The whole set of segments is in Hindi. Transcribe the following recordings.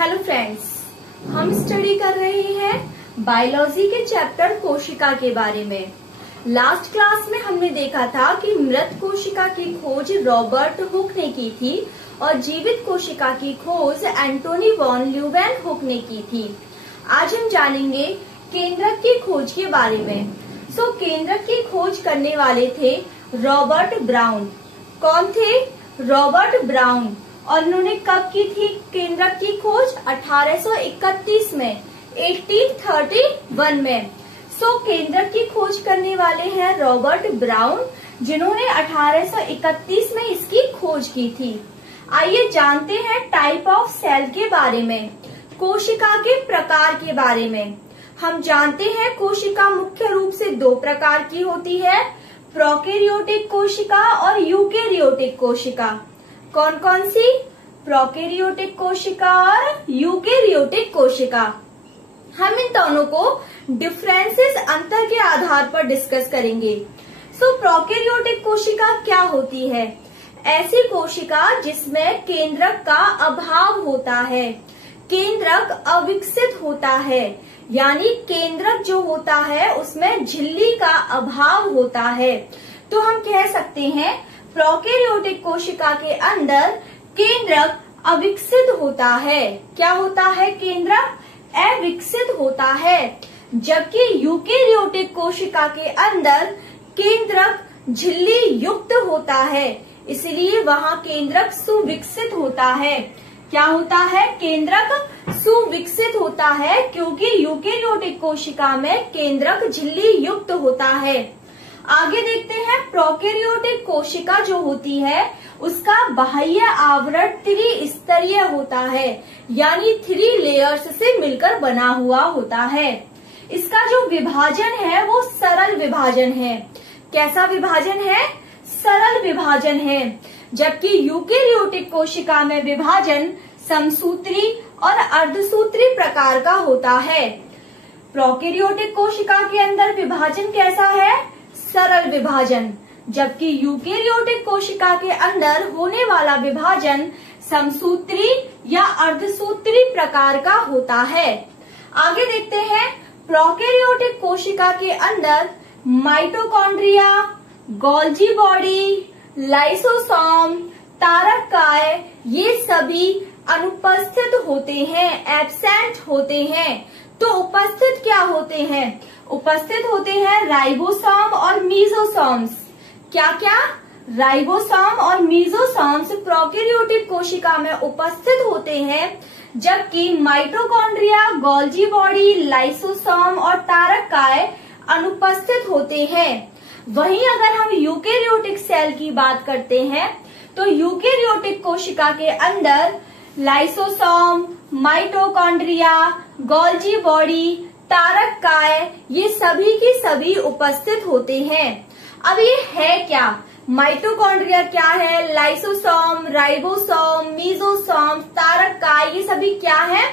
हेलो फ्रेंड्स, हम स्टडी कर रहे हैं बायोलॉजी के चैप्टर कोशिका के बारे में। लास्ट क्लास में हमने देखा था कि मृत कोशिका की खोज रॉबर्ट हुक ने की थी और जीवित कोशिका की खोज एंटोनी वॉन ल्यूवेनहुक ने की थी। आज हम जानेंगे केंद्रक की खोज के बारे में। केंद्रक की खोज करने वाले थे रॉबर्ट ब्राउन। कौन थे? Robert brown. और उन्होंने कब की थी केंद्रक की खोज? 1831 में, 1831 में। केंद्रक की खोज करने वाले हैं रॉबर्ट ब्राउन, जिन्होंने 1831 में इसकी खोज की थी। आइए जानते हैं टाइप ऑफ सेल के बारे में, कोशिका के प्रकार के बारे में। हम जानते हैं कोशिका मुख्य रूप से दो प्रकार की होती है, प्रोकैरियोटिक कोशिका और यूकेरियोटिक कोशिका। कौन कौन सी? प्रोकैरियोटिक कोशिका और यूकेरियोटिक कोशिका। हम इन दोनों को डिफरेंसेस, अंतर के आधार पर डिस्कस करेंगे। प्रोकैरियोटिक कोशिका क्या होती है? ऐसी कोशिका जिसमें केंद्रक का अभाव होता है, केंद्रक अविकसित होता है, यानी केंद्रक जो होता है उसमें झिल्ली का अभाव होता है। तो हम कह सकते हैं प्रोकैरियोटिक कोशिका के अंदर केंद्रक अविकसित होता है। क्या होता है? केंद्रक अविकसित होता है। जबकि यूकेरियोटिक कोशिका के अंदर केंद्रक झिल्ली युक्त होता है, इसलिए वहां केंद्रक सुविकसित होता है। क्या होता है? केंद्रक सुविकसित होता है, क्योंकि यूकेरियोटिक कोशिका में केंद्रक झिल्ली युक्त होता है। आगे देखते हैं, प्रोकैरियोटिक कोशिका जो होती है उसका बाह्य आवरण त्रिस्तरीय होता है, यानी 3 लेयर्स से मिलकर बना हुआ होता है। इसका जो विभाजन है वो सरल विभाजन है। कैसा विभाजन है? सरल विभाजन है। जबकि यूकेरियोटिक कोशिका में विभाजन समसूत्री और अर्धसूत्री प्रकार का होता है। प्रोकैरियोटिक कोशिका के अंदर विभाजन कैसा है? सरल विभाजन। जबकि यूकेरियोटिक कोशिका के अंदर होने वाला विभाजन समसूत्री या अर्धसूत्री प्रकार का होता है। आगे देखते हैं, प्रोकैरियोटिक कोशिका के अंदर माइटोकॉन्ड्रिया, गोल्जी बॉडी, लाइसोसोम, तारककाय ये सभी अनुपस्थित होते हैं, एब्सेंट होते हैं। तो उपस्थित क्या होते हैं? उपस्थित होते हैं राइबोसोम और मीजोसोम्स। क्या क्या? राइबोसोम और मीजोसोम्स प्रोकैरियोटिक कोशिका में उपस्थित होते हैं, जबकि माइटोकॉन्ड्रिया, गोल्जी बॉडी, लाइसोसोम और तारककाय अनुपस्थित होते हैं। वहीं अगर हम यूकेरियोटिक सेल की बात करते हैं तो यूकेरियोटिक कोशिका के अंदर लाइसोसोम, माइटोकॉन्ड्रिया, गोल्जी बॉडी, तारककाय ये सभी की सभी उपस्थित होते हैं। अब ये है क्या? माइटोकॉन्ड्रिया क्या है? लाइसोसोम, राइबोसोम, मीजोसोम, तारककाय ये सभी क्या है?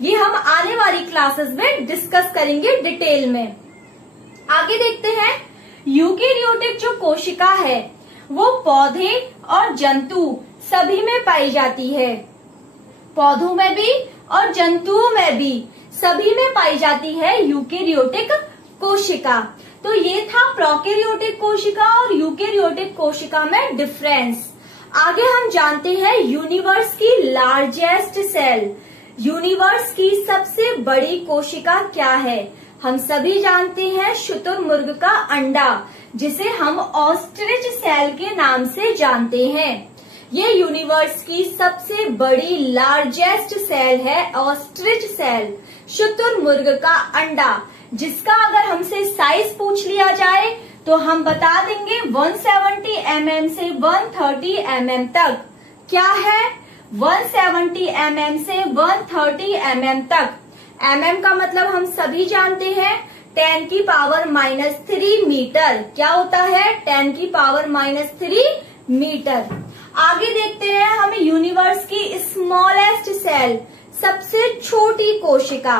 ये हम आने वाली क्लासेस में डिस्कस करेंगे डिटेल में। आगे देखते हैं, यूकेरियोटिक जो कोशिका है वो पौधे और जंतु सभी में पाई जाती है। पौधों में भी और जंतुओं में भी सभी में पाई जाती है यूकेरियोटिक कोशिका। तो ये था प्रोकैरियोटिक कोशिका और यूकेरियोटिक कोशिका में डिफरेंस। आगे हम जानते हैं यूनिवर्स की लार्जेस्ट सेल। यूनिवर्स की सबसे बड़ी कोशिका क्या है? हम सभी जानते हैं शुतुरमुर्ग का अंडा, जिसे हम ऑस्ट्रिच सेल के नाम से जानते हैं। ये यूनिवर्स की सबसे बड़ी लार्जेस्ट सेल है ऑस्ट्रिच सेल, शुतुरमुर्ग का अंडा, जिसका अगर हमसे साइज पूछ लिया जाए तो हम बता देंगे 170 mm से 130 mm तक। क्या है? 170 mm से 130 mm तक। mm का मतलब हम सभी जानते हैं 10 की पावर -3 मीटर। क्या होता है? 10 की पावर -3 मीटर। आगे देखते हैं, हमें यूनिवर्स की स्मॉलेस्ट सेल, सबसे छोटी कोशिका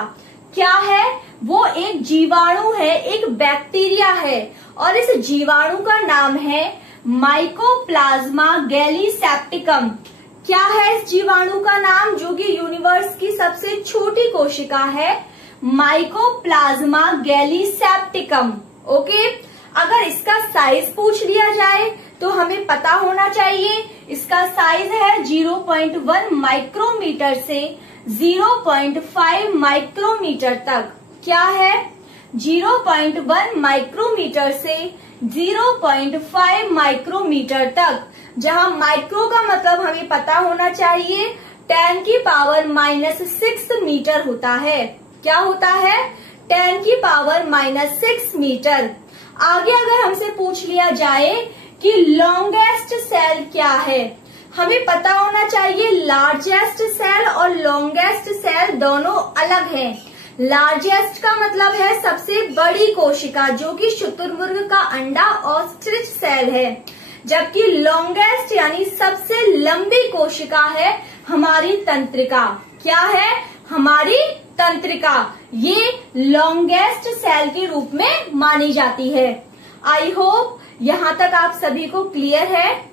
क्या है? वो एक जीवाणु है, एक बैक्टीरिया है, और इस जीवाणु का नाम है माइकोप्लाज्मा गैलीसेप्टिकम। क्या है इस जीवाणु का नाम, जो कि यूनिवर्स की सबसे छोटी कोशिका है? Mycoplasma gallisepticum. ओके, अगर इसका साइज पूछ लिया जाए तो हमें पता होना चाहिए इसका साइज है 0.1 माइक्रोमीटर से 0.5 माइक्रोमीटर तक। क्या है? 0.1 माइक्रोमीटर से 0.5 माइक्रोमीटर तक, जहां माइक्रो का मतलब हमें पता होना चाहिए 10⁻⁻6 मीटर होता है। क्या होता है? 10⁻⁻6 मीटर। आगे अगर हमसे पूछ लिया जाए कि लॉन्गेस्ट सेल क्या है, हमें पता होना चाहिए लार्जेस्ट सेल और लॉन्गेस्ट सेल दोनों अलग हैं। लार्जेस्ट का मतलब है सबसे बड़ी कोशिका, जो कि शुतुरमुर्ग का अंडा ऑस्ट्रिच सेल है, जबकि लॉन्गेस्ट यानी सबसे लंबी कोशिका है हमारी तंत्रिका। क्या है? हमारी तंत्रिका। ये लॉन्गेस्ट सेल के रूप में मानी जाती है। आई होप यहाँ तक आप सभी को क्लियर है।